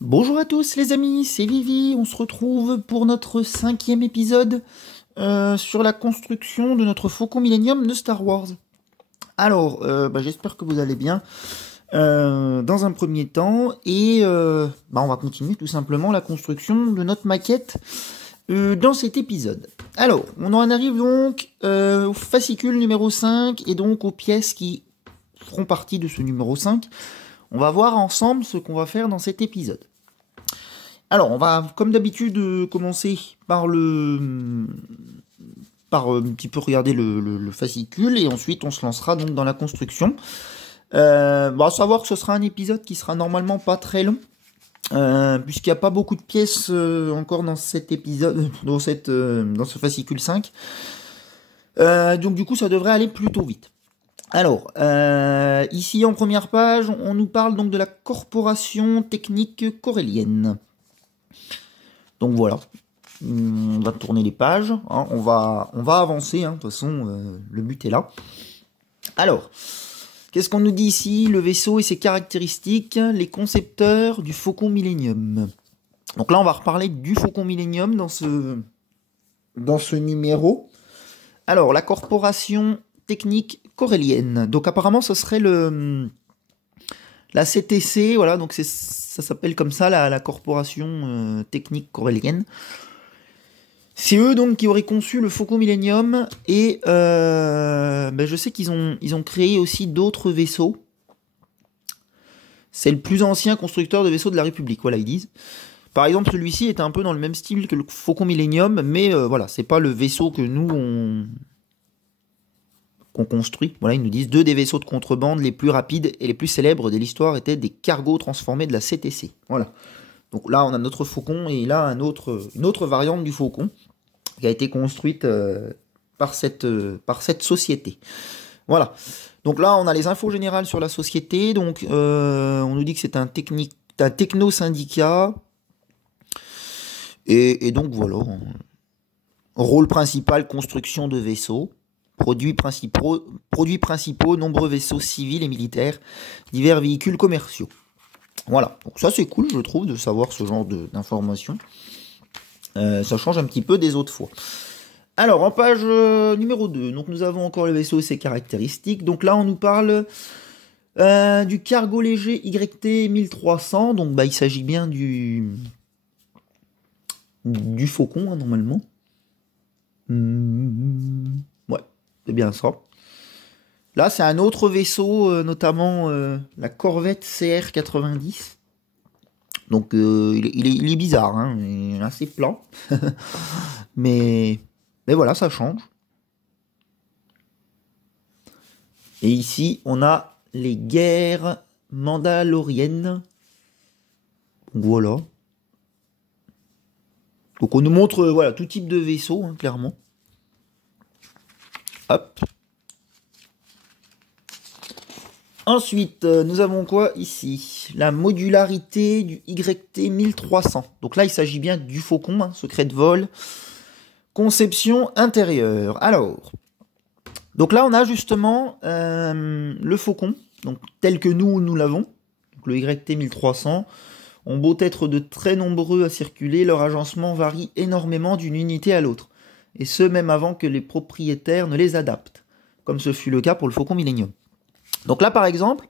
Bonjour à tous les amis, c'est Vivi, on se retrouve pour notre 5e épisode sur la construction de notre Faucon Millenium de Star Wars. Alors, j'espère que vous allez bien dans un premier temps, et on va continuer tout simplement la construction de notre maquette dans cet épisode. Alors, on en arrive donc au fascicule numéro 5, et donc aux pièces qui feront partie de ce numéro 5. On va voir ensemble ce qu'on va faire dans cet épisode. Alors, on va, comme d'habitude, commencer par un petit peu regarder le fascicule, et ensuite on se lancera donc dans la construction. À savoir que ce sera un épisode qui sera normalement pas très long, puisqu'il n'y a pas beaucoup de pièces encore dans cet épisode, dans ce fascicule 5. Donc du coup, ça devrait aller plutôt vite. Alors, ici en première page, on nous parle donc de la corporation technique corélienne. Donc voilà, on va tourner les pages, hein, on va avancer, hein, de toute façon, le but est là. Alors, qu'est-ce qu'on nous dit ici? Le vaisseau et ses caractéristiques, les concepteurs du Faucon Millenium. Donc là, on va reparler du Faucon Millenium dans ce numéro. Alors, la corporation technique corélienne. Donc apparemment, ce serait la CTC, voilà, donc ça s'appelle comme ça, la corporation technique corélienne. C'est eux donc qui auraient conçu le Faucon Millenium, et je sais qu'ils ont créé aussi d'autres vaisseaux. C'est le plus ancien constructeur de vaisseaux de la République, voilà, ils disent. Par exemple, celui-ci est un peu dans le même style que le Faucon Millenium, mais voilà, c'est pas le vaisseau que nous qu'on construit. Voilà, ils nous disent deux des vaisseaux de contrebande les plus rapides et les plus célèbres de l'histoire étaient des cargos transformés de la CTC. Voilà. Donc là, on a notre Faucon, et là, une autre variante du Faucon qui a été construite par cette société. Voilà. Donc là, on a les infos générales sur la société. Donc, on nous dit que c'est un techno-syndicat. Et donc, voilà. Rôle principal, construction de vaisseaux. Produits principaux, nombreux vaisseaux civils et militaires, divers véhicules commerciaux. Voilà, donc ça c'est cool, je trouve, de savoir ce genre d'informations. Ça change un petit peu des autres fois. Alors, en page numéro 2, donc nous avons encore le vaisseau et ses caractéristiques. Donc là, on nous parle du cargo léger YT 1300. Donc il s'agit bien du Faucon, hein, normalement. Ouais, c'est bien ça. Là, c'est un autre vaisseau, notamment la corvette CR-90. Donc, il est bizarre, hein, il est assez plat. mais voilà, ça change. Et ici, on a les guerres mandaloriennes. Donc, voilà. Donc, on nous montre voilà, tout type de vaisseau, hein, clairement. Hop. Ensuite, nous avons quoi ici? La modularité du YT 1300. Donc là, il s'agit bien du Faucon, hein, secret de vol. Conception intérieure. Alors, donc là, on a justement le Faucon, donc tel que nous l'avons. Donc le YT 1300 ont beau être de très nombreux à circuler, leur agencement varie énormément d'une unité à l'autre. Et ce, même avant que les propriétaires ne les adaptent, comme ce fut le cas pour le Faucon Millenium. Donc là, par exemple,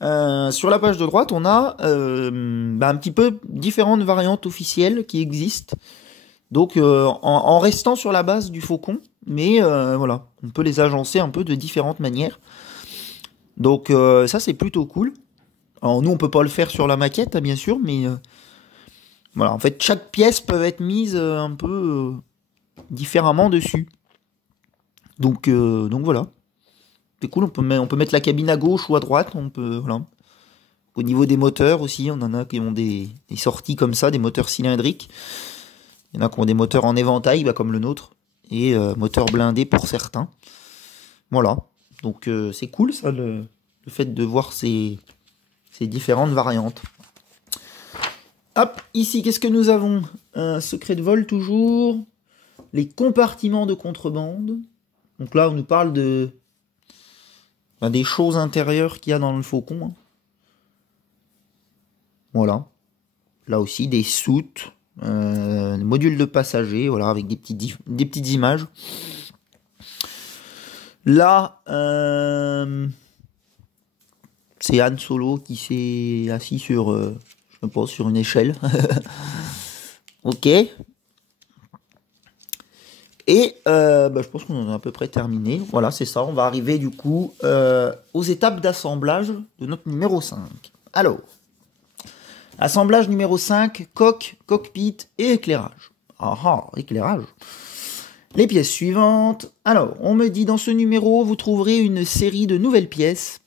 sur la page de droite, on a un petit peu différentes variantes officielles qui existent. Donc, en restant sur la base du Faucon, mais voilà, on peut les agencer un peu de différentes manières. Donc, ça, c'est plutôt cool. Alors, nous, on peut pas le faire sur la maquette, hein, bien sûr, mais voilà, en fait, chaque pièce peut être mise un peu différemment dessus. Donc voilà. C'est cool, on peut mettre la cabine à gauche ou à droite, voilà. Au niveau des moteurs aussi, on en a qui ont des sorties comme ça, des moteurs cylindriques. Il y en a qui ont des moteurs en éventail, comme le nôtre, et moteurs blindés pour certains. Voilà, donc c'est cool ça, le fait de voir ces différentes variantes. Hop, ici, qu'est-ce que nous avons? Un secret de vol toujours. Les compartiments de contrebande. Donc là, on nous parle des choses intérieures qu'il y a dans le Faucon. Hein. Voilà. là aussi des soutes, modules de passagers, voilà, avec des petites images. Là, c'est Han Solo qui s'est assis sur, je sais pas, sur une échelle. Ok. Et je pense qu'on en a à peu près terminé. Voilà, c'est ça. On va arriver du coup aux étapes d'assemblage de notre numéro 5. Alors, assemblage numéro 5, coque, cockpit et éclairage. Éclairage. Les pièces suivantes. Alors, on me dit dans ce numéro, vous trouverez une série de nouvelles pièces,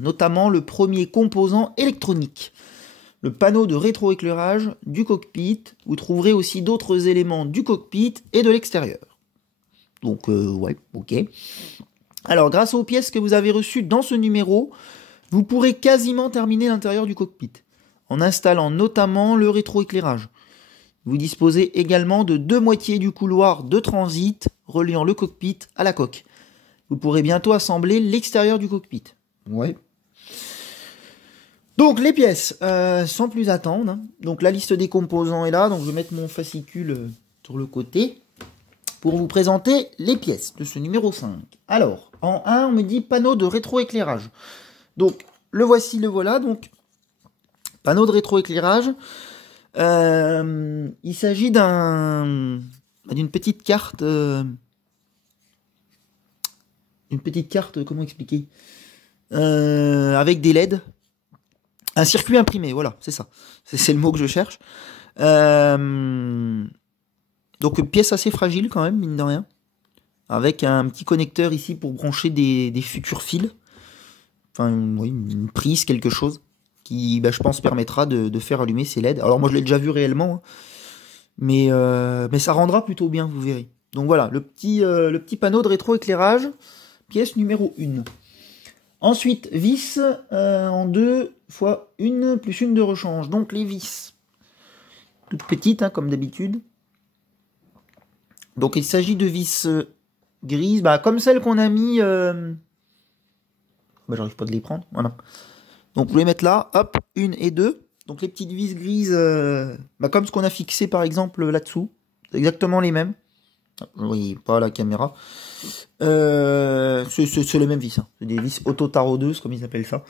notamment le premier composant électronique, le panneau de rétroéclairage du cockpit. Vous trouverez aussi d'autres éléments du cockpit et de l'extérieur. Donc, ouais, ok. Alors, grâce aux pièces que vous avez reçues dans ce numéro, vous pourrez quasiment terminer l'intérieur du cockpit, en installant notamment le rétroéclairage. Vous disposez également de 2 moitiés du couloir de transit reliant le cockpit à la coque. Vous pourrez bientôt assembler l'extérieur du cockpit. Ouais. Donc les pièces, sans plus attendre. Donc la liste des composants est là. Donc je vais mettre mon fascicule sur le côté pour vous présenter les pièces de ce numéro 5. Alors, en 1, on me dit panneau de rétroéclairage. Donc le voici, le voilà. Donc panneau de rétroéclairage. Il s'agit d'une petite carte. Comment expliquer, avec des LED. Un circuit imprimé, voilà, c'est ça. C'est le mot que je cherche. Donc une pièce assez fragile quand même, mine de rien. Avec un petit connecteur ici pour brancher des futurs fils. Enfin, oui, une prise, quelque chose. Qui, je pense, permettra de faire allumer ces LED. Alors moi, je l'ai déjà vu réellement. Hein, mais ça rendra plutôt bien, vous verrez. Donc voilà, le petit panneau de rétroéclairage. Pièce numéro 1. Ensuite, vis en 2 fois 1 plus 1 de rechange. Donc les vis, toutes petites, hein, comme d'habitude. Donc il s'agit de vis grises, comme celles qu'on a mis... j'arrive pas de les prendre, voilà. Donc vous les mettez là, hop, 1 et 2. Donc les petites vis grises, comme ce qu'on a fixé par exemple là-dessous. C'est exactement les mêmes. Vous voyez pas à la caméra. C'est les mêmes vis. Hein. C'est des vis auto-taraudeuses, comme ils appellent ça.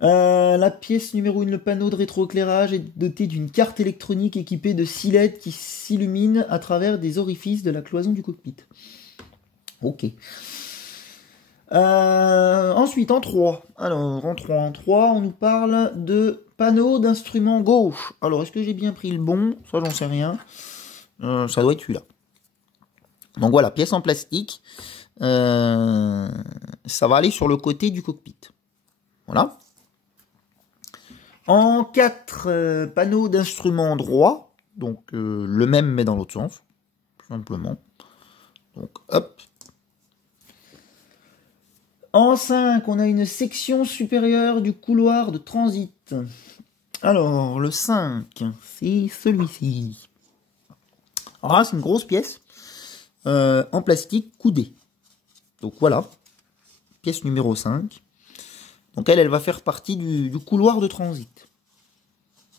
La pièce numéro 1, le panneau de rétroéclairage, est doté d'une carte électronique équipée de 6 LED qui s'illuminent à travers des orifices de la cloison du cockpit. Ok. Ensuite, en 3. Alors, en 3, on nous parle de panneau d'instrument gauche. Alors, est-ce que j'ai bien pris le bon? Ça, j'en sais rien. Ça doit être celui-là. Donc voilà, pièce en plastique. Ça va aller sur le côté du cockpit. Voilà. En 4, panneau d'instrument droit. Donc le même mais dans l'autre sens. Tout simplement. Donc hop. En 5, on a une section supérieure du couloir de transit. Alors, le 5, c'est celui-ci. Alors là, c'est une grosse pièce. En plastique coudé. Donc voilà, pièce numéro 5. Donc elle va faire partie du couloir de transit.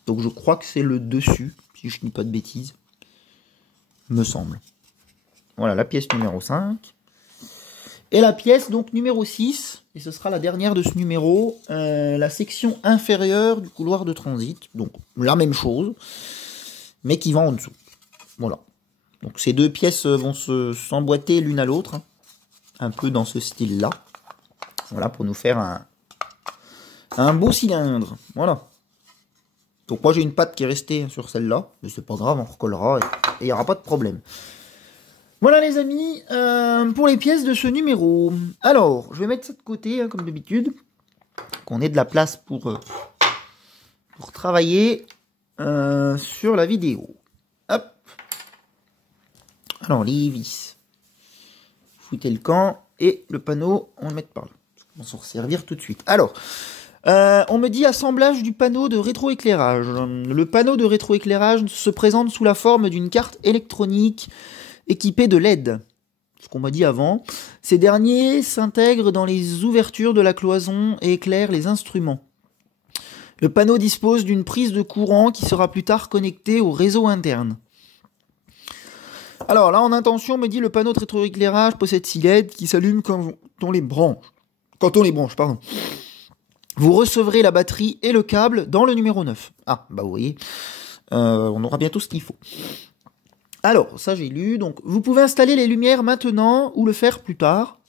Donc je crois que c'est le dessus, si je ne dis pas de bêtises. Me semble. Voilà, la pièce numéro 5. Et la pièce donc numéro 6, et ce sera la dernière de ce numéro, la section inférieure du couloir de transit. Donc la même chose, mais qui va en dessous. Voilà. Donc ces deux pièces vont s'emboîter l'une à l'autre, hein, un peu dans ce style-là. Voilà, pour nous faire un beau cylindre. Voilà. Donc moi j'ai une patte qui est restée sur celle-là, mais c'est pas grave, on recollera et il n'y aura pas de problème. Voilà les amis, pour les pièces de ce numéro. Alors, je vais mettre ça de côté, hein, comme d'habitude, qu'on ait de la place pour travailler sur la vidéo. Hop. Alors, les vis. Foutez le camp. Et le panneau, on va le mettre par là. On va s'en servir tout de suite. Alors, on me dit assemblage du panneau de rétroéclairage. Le panneau de rétroéclairage se présente sous la forme d'une carte électronique équipée de LED. Ce qu'on m'a dit avant. Ces derniers s'intègrent dans les ouvertures de la cloison et éclairent les instruments. Le panneau dispose d'une prise de courant qui sera plus tard connectée au réseau interne. Alors là, en intention, on me dit le panneau de rétroéclairage possède 6 LED qui s'allument quand on les branche. Vous recevrez la batterie et le câble dans le numéro 9. Ah, bah vous voyez, on aura bientôt ce qu'il faut. Alors, ça j'ai lu, donc vous pouvez installer les lumières maintenant ou le faire plus tard.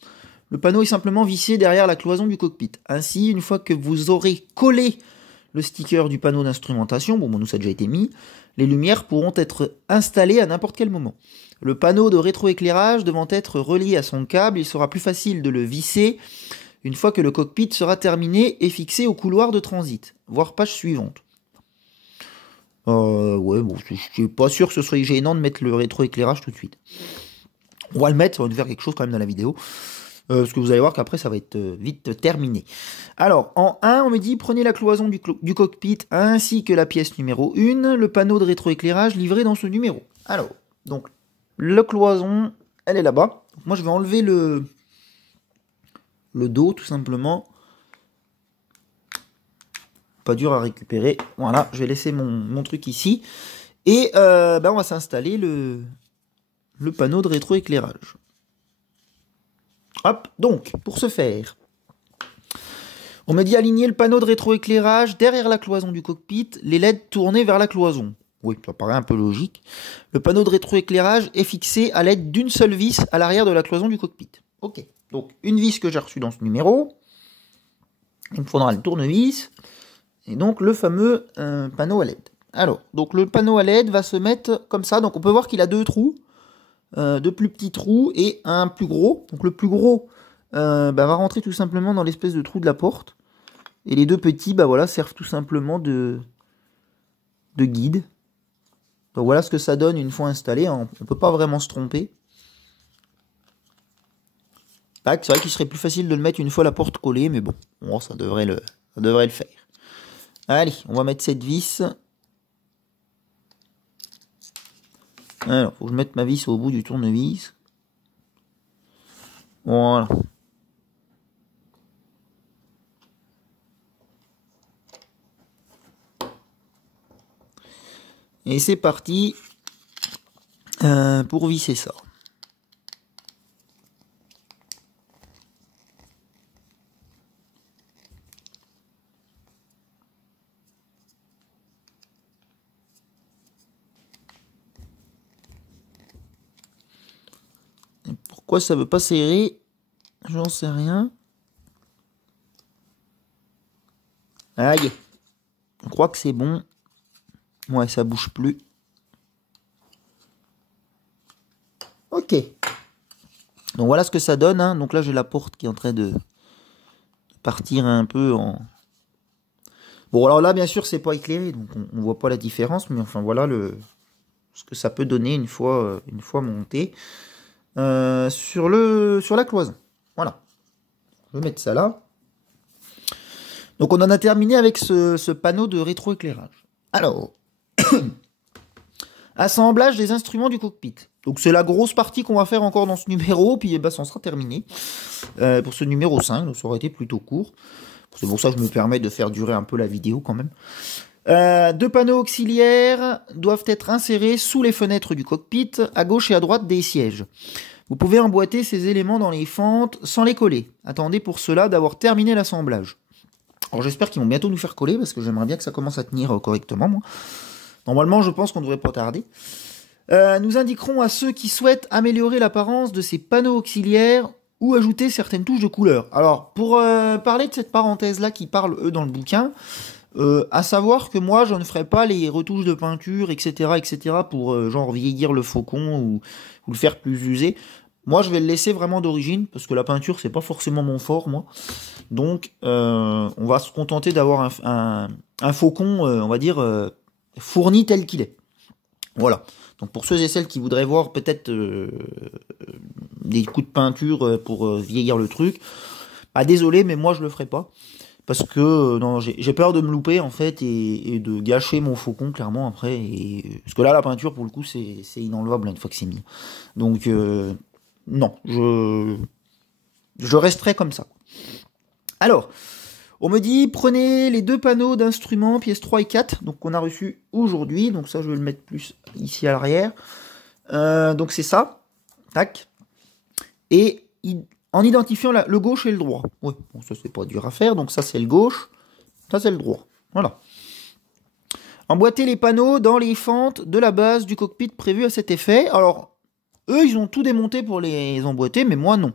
Le panneau est simplement vissé derrière la cloison du cockpit. Ainsi, une fois que vous aurez collé le sticker du panneau d'instrumentation, bon, nous ça a déjà été mis, les lumières pourront être installées à n'importe quel moment. Le panneau de rétroéclairage devant être relié à son câble, il sera plus facile de le visser une fois que le cockpit sera terminé et fixé au couloir de transit, voire page suivante. Ouais, bon, je suis pas sûr que ce soit gênant de mettre le rétroéclairage tout de suite. On va le mettre, on va faire quelque chose quand même dans la vidéo. Parce que vous allez voir qu'après ça va être vite terminé. Alors, en 1, on me dit prenez la cloison du cockpit ainsi que la pièce numéro 1, le panneau de rétroéclairage livré dans ce numéro. Alors, donc, la cloison, elle est là-bas. Moi, je vais enlever le dos, tout simplement. Pas dur à récupérer. Voilà, je vais laisser mon truc ici. Et on va s'installer le panneau de rétroéclairage. Hop, donc, pour ce faire, on me dit aligner le panneau de rétroéclairage derrière la cloison du cockpit, les LED tournés vers la cloison. Oui, ça paraît un peu logique. Le panneau de rétroéclairage est fixé à l'aide d'une seule vis à l'arrière de la cloison du cockpit. Ok, donc une vis que j'ai reçue dans ce numéro. Il me faudra le tournevis. Et donc le fameux panneau à LED. Alors, donc le panneau à LED va se mettre comme ça. Donc on peut voir qu'il a 2 trous. 2 plus petits trous et un plus gros. Donc le plus gros va rentrer tout simplement dans l'espèce de trou de la porte. Et les 2 petits voilà, servent tout simplement de guide. Donc voilà ce que ça donne une fois installé. On ne peut pas vraiment se tromper. C'est vrai qu'il serait plus facile de le mettre une fois la porte collée, mais bon, ça devrait le faire. Allez, on va mettre cette vis. Alors, faut que je mette ma vis au bout du tournevis. Voilà. Et c'est parti pour visser ça. Et pourquoi ça veut pas serrer? J'en sais rien. Aïe. Je crois que c'est bon. Ouais, ça bouge plus. Ok. Donc voilà ce que ça donne. Hein. Donc là, j'ai la porte qui est en train de partir un peu en... Bon, alors là, bien sûr, c'est pas éclairé. Donc on voit pas la différence. Mais enfin, voilà ce que ça peut donner une fois monté. Sur la cloison. Voilà. Je vais mettre ça là. Donc on en a terminé avec ce panneau de rétroéclairage. Alors... Assemblage des instruments du cockpit. Donc c'est la grosse partie qu'on va faire encore dans ce numéro, puis ça en sera terminé pour ce numéro 5, donc ça aurait été plutôt court. C'est pour ça que je me permets de faire durer un peu la vidéo quand même. 2 panneaux auxiliaires doivent être insérés sous les fenêtres du cockpit, à gauche et à droite des sièges. Vous pouvez emboîter ces éléments dans les fentes sans les coller. Attendez pour cela d'avoir terminé l'assemblage. Alors j'espère qu'ils vont bientôt nous faire coller, parce que j'aimerais bien que ça commence à tenir correctement, moi. Normalement, je pense qu'on ne devrait pas tarder. Nous indiquerons à ceux qui souhaitent améliorer l'apparence de ces panneaux auxiliaires ou ajouter certaines touches de couleur. Alors, pour parler de cette parenthèse-là qui parle, eux, dans le bouquin, à savoir que moi, je ne ferai pas les retouches de peinture, etc., pour genre vieillir le faucon ou le faire plus usé. Moi, je vais le laisser vraiment d'origine, parce que la peinture, c'est pas forcément mon fort, moi. Donc, on va se contenter d'avoir un faucon, on va dire... fourni tel qu'il est. Voilà. Donc pour ceux et celles qui voudraient voir peut-être des coups de peinture pour vieillir le truc, désolé, mais moi je le ferai pas. Parce que non, j'ai peur de me louper en fait et de gâcher mon faucon clairement après. Parce que là la peinture pour le coup c'est inenlevable une fois que c'est mis. Donc non, je resterai comme ça. Alors, On me dit, prenez les 2 panneaux d'instruments, pièces 3 et 4, donc qu'on a reçu aujourd'hui. Donc ça, je vais le mettre plus ici à l'arrière. Donc c'est ça. Tac. Et en identifiant le gauche et le droit. Oui, bon, ça c'est pas dur à faire. Donc ça c'est le gauche, ça c'est le droit. Voilà. Emboîter les panneaux dans les fentes de la base du cockpit prévu à cet effet. Alors, eux, ils ont tout démonté pour les emboîter, mais moi non.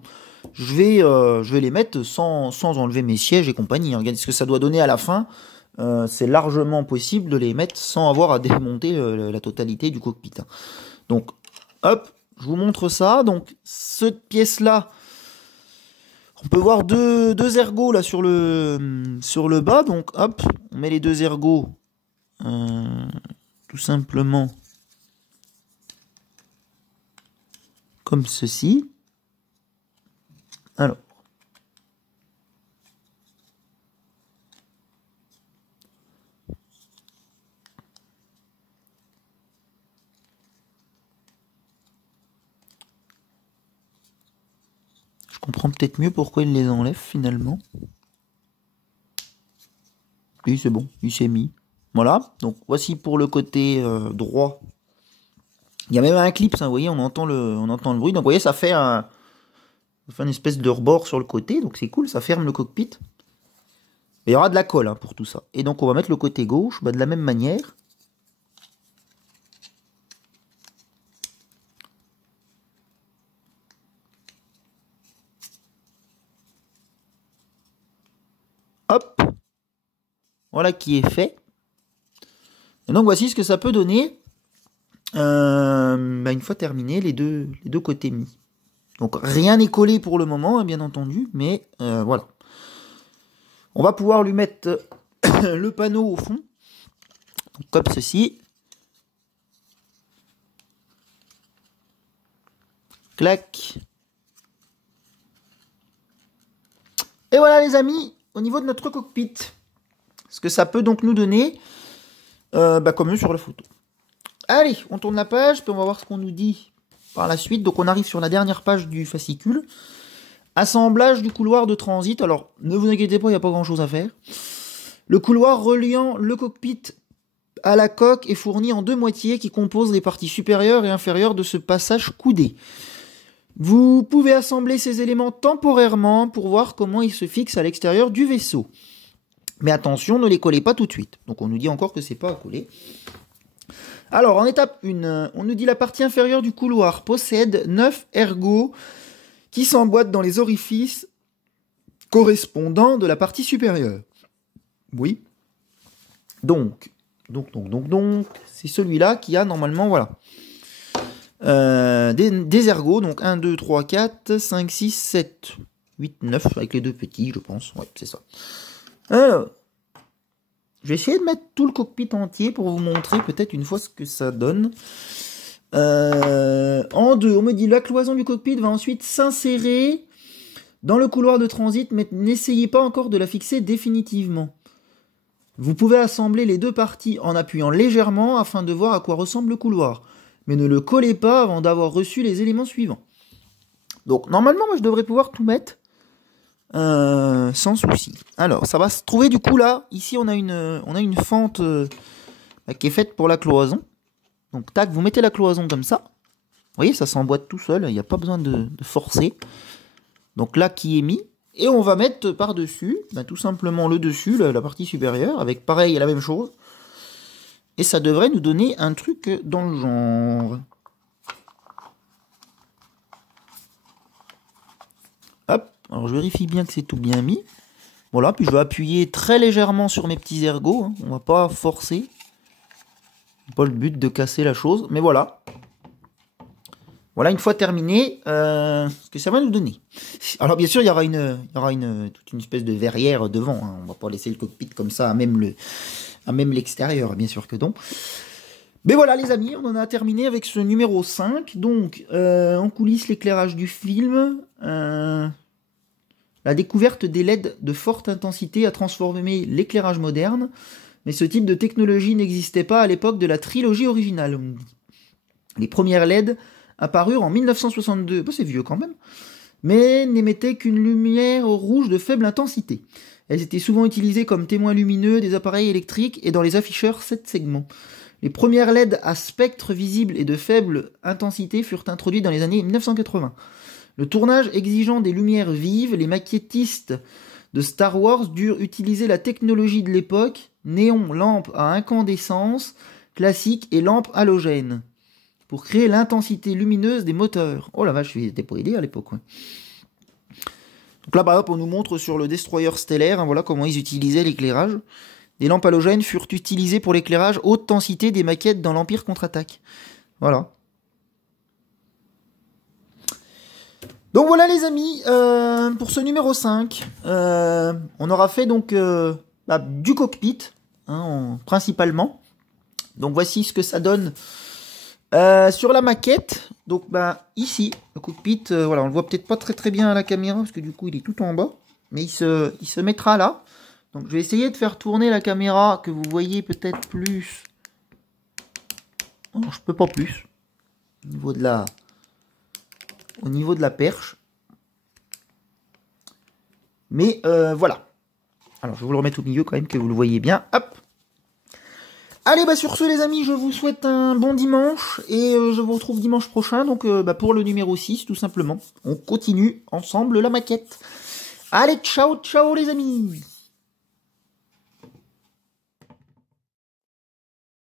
Je vais les mettre sans enlever mes sièges et compagnie. Regardez ce que ça doit donner à la fin. C'est largement possible de les mettre sans avoir à démonter la totalité du cockpit. Donc, hop, je vous montre ça. Donc, cette pièce-là, on peut voir deux ergots là sur le bas. Donc, hop, on met les 2 ergots tout simplement comme ceci. Alors, je comprends peut-être mieux pourquoi il les enlève finalement. Oui, c'est bon, il s'est mis. Voilà, donc voici pour le côté droit. Il y a même un clip, ça, vous voyez, on entend le bruit. Donc vous voyez, ça fait une espèce de rebord sur le côté, donc c'est cool, ça ferme le cockpit. Il y aura de la colle pour tout ça. Et donc on va mettre le côté gauche de la même manière. Hop. Voilà qui est fait. Et donc voici ce que ça peut donner une fois terminé les deux côtés mis. Donc rien n'est collé pour le moment, bien entendu, mais voilà. On va pouvoir lui mettre le panneau au fond, donc, comme ceci. Clac. Et voilà les amis, au niveau de notre cockpit. Ce que ça peut donc nous donner, comme eux sur la photo. Allez, on tourne la page, puis on va voir ce qu'on nous dit par la suite. Donc on arrive sur la dernière page du fascicule. Assemblage du couloir de transit. Alors, ne vous inquiétez pas, il n'y a pas grand chose à faire. Le couloir reliant le cockpit à la coque est fourni en 2 moitiés qui composent les parties supérieures et inférieures de ce passage coudé. Vous pouvez assembler ces éléments temporairement pour voir comment ils se fixent à l'extérieur du vaisseau. Mais attention, ne les collez pas tout de suite. Donc on nous dit encore que c'est pas à coller. Alors, en étape 1, on nous dit la partie inférieure du couloir possède 9 ergots qui s'emboîtent dans les orifices correspondants de la partie supérieure. Oui. Donc, c'est celui-là qui a normalement, voilà, des ergots. Donc 1, 2, 3, 4, 5, 6, 7, 8, 9, avec les 2 petits, je pense. Ouais, c'est ça. Alors, je vais essayer de mettre tout le cockpit entier pour vous montrer peut-être une fois ce que ça donne. En 2, on me dit la cloison du cockpit va ensuite s'insérer dans le couloir de transit, mais n'essayez pas encore de la fixer définitivement. Vous pouvez assembler les 2 parties en appuyant légèrement afin de voir à quoi ressemble le couloir, mais ne le collez pas avant d'avoir reçu les éléments suivants. Donc normalement, moi je devrais pouvoir tout mettre sans souci. Alors, ça va se trouver du coup là, ici on a une fente qui est faite pour la cloison. Donc tac, vous mettez la cloison comme ça. Vous voyez, ça s'emboîte tout seul, il n'y a pas besoin de forcer. Donc là qui est mis. Et on va mettre par-dessus, tout simplement le dessus, la partie supérieure, avec pareil la même chose. Et ça devrait nous donner un truc dans le genre. Hop, alors je vérifie bien que c'est tout bien mis. Voilà, puis je vais appuyer très légèrement sur mes petits ergots. On va pas forcer. Pas le but de casser la chose, mais voilà. Voilà, une fois terminé, ce que ça va nous donner. Alors bien sûr, il y aura toute une espèce de verrière devant. On va pas laisser le cockpit comme ça, à même l'extérieur, bien sûr que non. Mais voilà les amis, on en a terminé avec ce numéro 5. Donc, en coulisses, l'éclairage du film. La découverte des LED de forte intensité a transformé l'éclairage moderne. Mais ce type de technologie n'existait pas à l'époque de la trilogie originale. Les premières LED apparurent en 1962, c'est vieux quand même, mais n'émettaient qu'une lumière rouge de faible intensité. Elles étaient souvent utilisées comme témoins lumineux des appareils électriques et dans les afficheurs 7 segments. Les premières LED à spectre visible et de faible intensité furent introduites dans les années 1980. Le tournage exigeant des lumières vives, les maquettistes de Star Wars durent utiliser la technologie de l'époque, néon, lampe à incandescence classique et lampe halogène, pour créer l'intensité lumineuse des moteurs. Oh la vache, c'était pas idée à l'époque. Ouais. Donc là, par exemple, on nous montre sur le destroyer stellaire, hein, voilà comment ils utilisaient l'éclairage. Des lampes halogènes furent utilisées pour l'éclairage haute densité des maquettes dans l'Empire contre-attaque. Voilà. Donc voilà les amis, pour ce numéro 5, on aura fait donc du cockpit, hein, principalement. Donc voici ce que ça donne sur la maquette. Donc ici, le cockpit, voilà, on le voit peut-être pas très bien à la caméra, parce que du coup il est tout en bas. Mais il se mettra là. Donc je vais essayer de faire tourner la caméra, que vous voyez peut-être plus. Non, je peux pas plus. Au niveau de la perche. Mais voilà. Alors je vais vous le remettre au milieu quand même, que vous le voyez bien. Hop. Allez, sur ce les amis, je vous souhaite un bon dimanche. Et je vous retrouve dimanche prochain. Donc pour le numéro 6, tout simplement. On continue ensemble la maquette. Allez, ciao les amis.